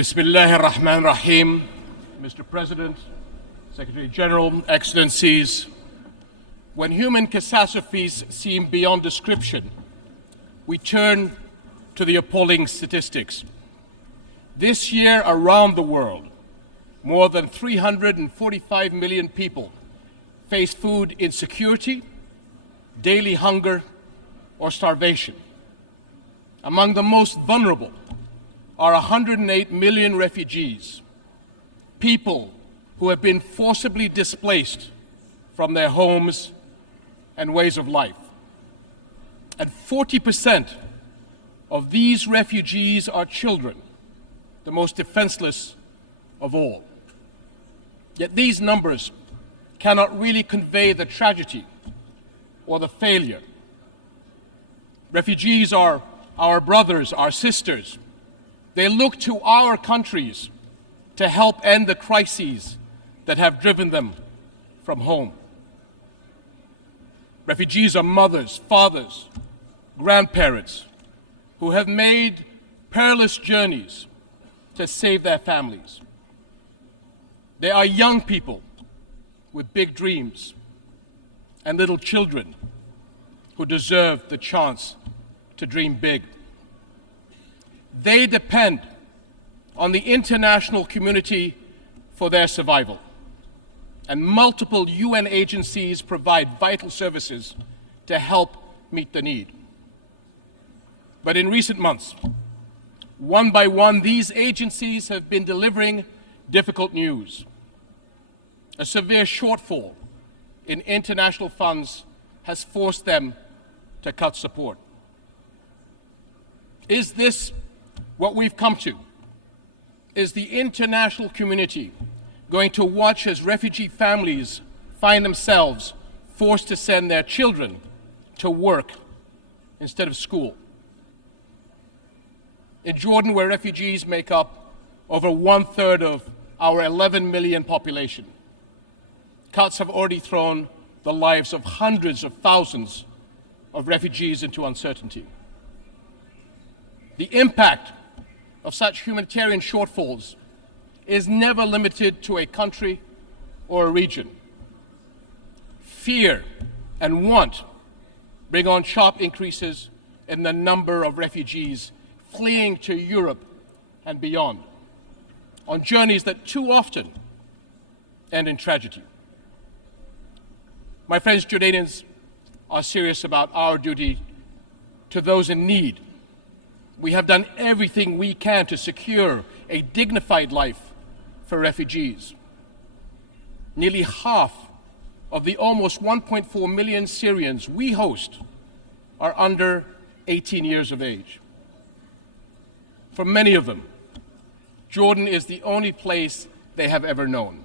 Bismillah ar-Rahman ar-Rahim. Mr. President, Secretary General, Excellencies, when human catastrophes seem beyond description, we turn to the appalling statistics. This year around the world, more than 345 million people face food insecurity, daily hunger, or starvation. Among the most vulnerable are 108 million refugees, people who have been forcibly displaced from their homes and ways of life. And 40% of these refugees are children, the most defenseless of all. Yet these numbers cannot really convey the tragedy or the failure. Refugees are our brothers, our sisters. They look to our countries to help end the crises that have driven them from home. Refugees are mothers, fathers, grandparents who have made perilous journeys to save their families. They are young people with big dreams and little children who deserve the chance to dream big. They depend on the international community for their survival, and multiple UN agencies provide vital services to help meet the need. But in recent months, one by one, these agencies have been delivering difficult news. A severe shortfall in international funds has forced them to cut support. Is this what we've come to? Is the international community going to watch as refugee families find themselves forced to send their children to work instead of school? In Jordan, where refugees make up over 1/3 of our 11 million population, cuts have already thrown the lives of hundreds of thousands of refugees into uncertainty. The impact of such humanitarian shortfalls is never limited to a country or a region. Fear and want bring on sharp increases in the number of refugees fleeing to Europe and beyond, on journeys that too often end in tragedy. My friends, Jordanians are serious about our duty to those in need. We have done everything we can to secure a dignified life for refugees. Nearly half of the almost 1.4 million Syrians we host are under 18 years of age. For many of them, Jordan is the only place they have ever known.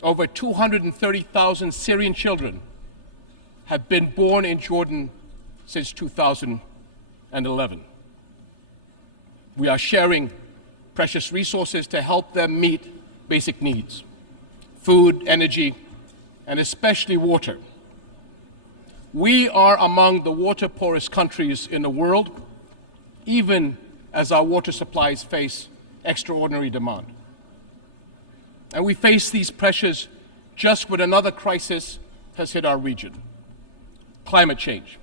Over 230,000 Syrian children have been born in Jordan since 2011. We are sharing precious resources to help them meet basic needs: food, energy, and especially water. We are among the water-poorest countries in the world, even as our water supplies face extraordinary demand. And we face these pressures just when another crisis has hit our region: climate change,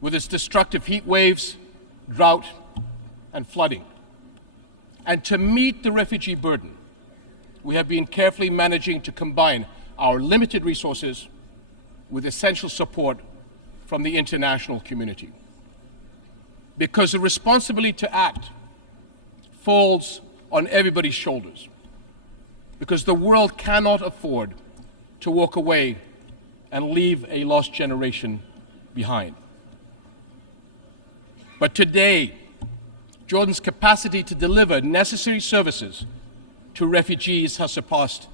with its destructive heat waves, drought, and flooding. And to meet the refugee burden, we have been carefully managing to combine our limited resources with essential support from the international community. Because the responsibility to act falls on everybody's shoulders. Because the world cannot afford to walk away and leave a lost generation behind. But today, Jordan's capacity to deliver necessary services to refugees has surpassed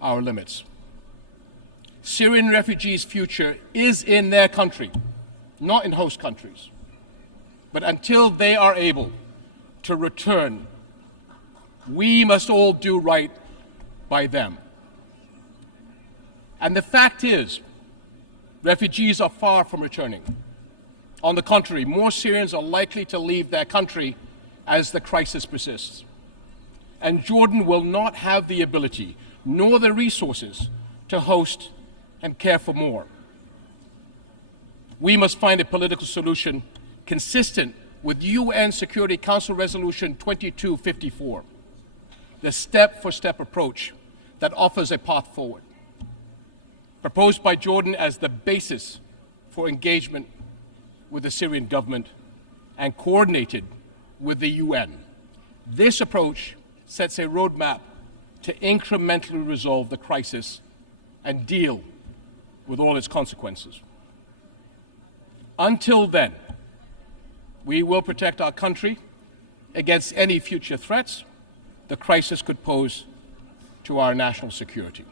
our limits. Syrian refugees' future is in their country, not in host countries. But until they are able to return, we must all do right by them. And the fact is, refugees are far from returning. On the contrary, more Syrians are likely to leave their country as the crisis persists. And Jordan will not have the ability nor the resources to host and care for more. We must find a political solution consistent with UN Security Council Resolution 2254, the step-for-step approach that offers a path forward, proposed by Jordan as the basis for engagement with the Syrian government and coordinated with the UN. This approach sets a roadmap to incrementally resolve the crisis and deal with all its consequences. Until then, we will protect our country against any future threats the crisis could pose to our national security.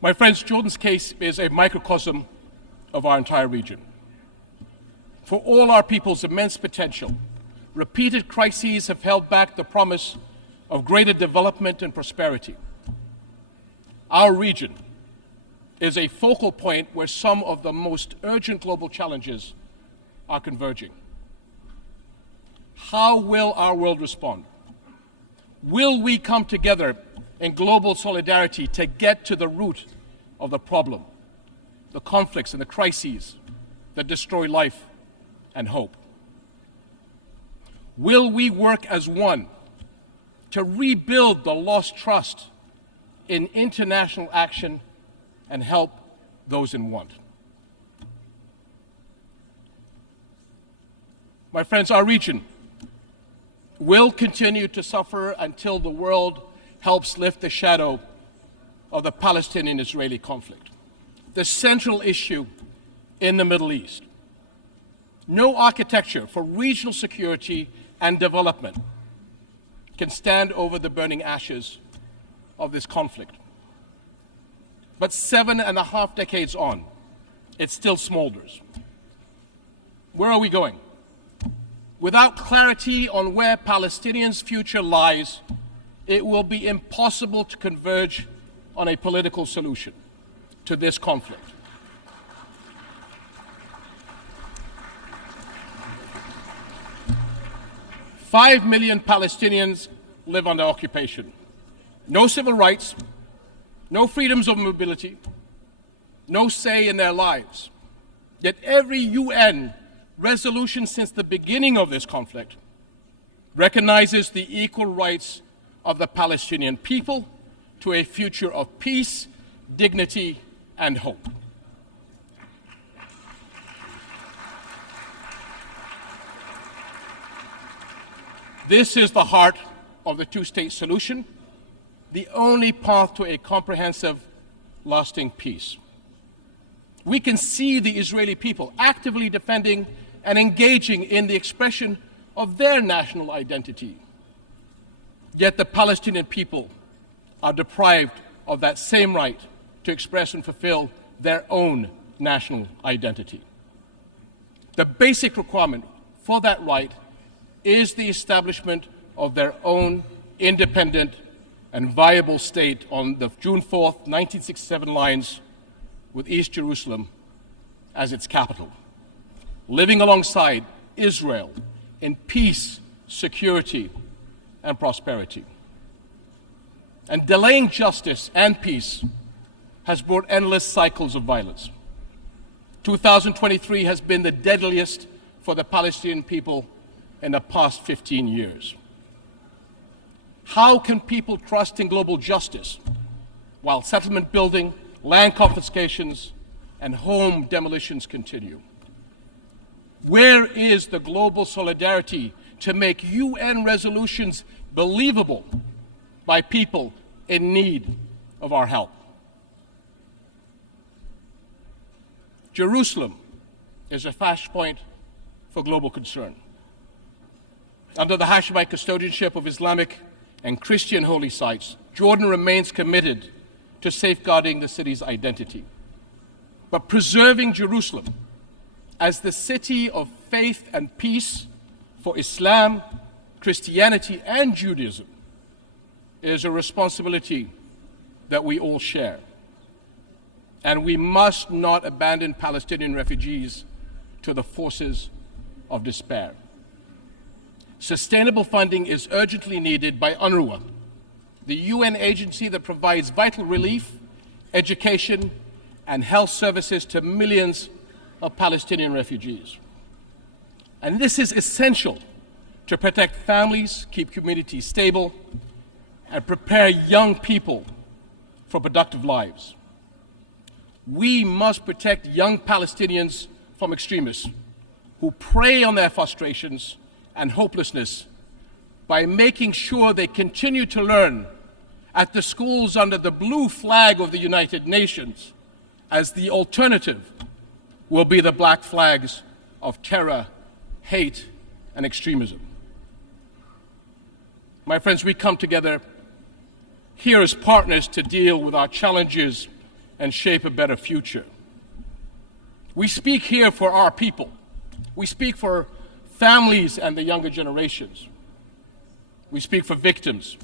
My friends, Jordan's case is a microcosm of our entire region. For all our people's immense potential, repeated crises have held back the promise of greater development and prosperity. Our region is a focal point where some of the most urgent global challenges are converging. How will our world respond? Will we come together in global solidarity to get to the root of the problem, the conflicts and the crises that destroy life and hope? Will we work as one to rebuild the lost trust in international action and help those in want? My friends, our region will continue to suffer until the world helps lift the shadow of the Palestinian-Israeli conflict, the central issue in the Middle East. No architecture for regional security and development can stand over the burning ashes of this conflict. But 7.5 decades on, it still smolders. Where are we going? Without clarity on where Palestinians' future lies, it will be impossible to converge on a political solution to this conflict. Five million Palestinians live under occupation. No civil rights, no freedoms of mobility, no say in their lives. Yet every UN resolution since the beginning of this conflict recognizes the equal rights of the Palestinian people to a future of peace, dignity, and hope. This is the heart of the two-state solution, the only path to a comprehensive, lasting peace. We can see the Israeli people actively defending and engaging in the expression of their national identity. Yet the Palestinian people are deprived of that same right to express and fulfill their own national identity. The basic requirement for that right is the establishment of their own independent and viable state on the June 4th, 1967 lines, with East Jerusalem as its capital, living alongside Israel in peace, security, and prosperity. And delaying justice and peace has brought endless cycles of violence. 2023 has been the deadliest for the Palestinian people in the past 15 years. How can people trust in global justice while settlement building, land confiscations, and home demolitions continue? Where is the global solidarity to make UN resolutions believable by people in need of our help? Jerusalem is a flashpoint for global concern. Under the Hashemite custodianship of Islamic and Christian holy sites, Jordan remains committed to safeguarding the city's identity. But preserving Jerusalem as the city of faith and peace for Islam, Christianity, and Judaism is a responsibility that we all share. And we must not abandon Palestinian refugees to the forces of despair. Sustainable funding is urgently needed by UNRWA, the UN agency that provides vital relief, education, and health services to millions of Palestinian refugees. And this is essential to protect families, keep communities stable, and prepare young people for productive lives. We must protect young Palestinians from extremists who prey on their frustrations and hopelessness by making sure they continue to learn at the schools under the blue flag of the United Nations, as the alternative will be the black flags of terror, hate, and extremism. My friends, we come together here as partners to deal with our challenges and shape a better future. We speak here for our people. We speak for families and the younger generations. We speak for victims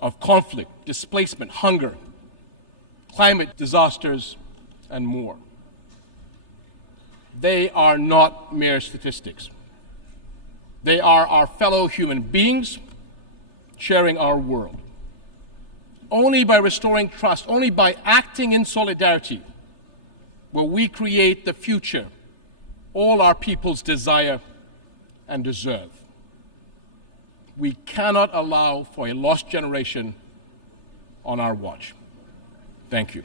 of conflict, displacement, hunger, climate disasters, and more. They are not mere statistics. They are our fellow human beings sharing our world. Only by restoring trust, only by acting in solidarity, will we create the future all our peoples desire and deserve. We cannot allow for a lost generation on our watch. Thank you.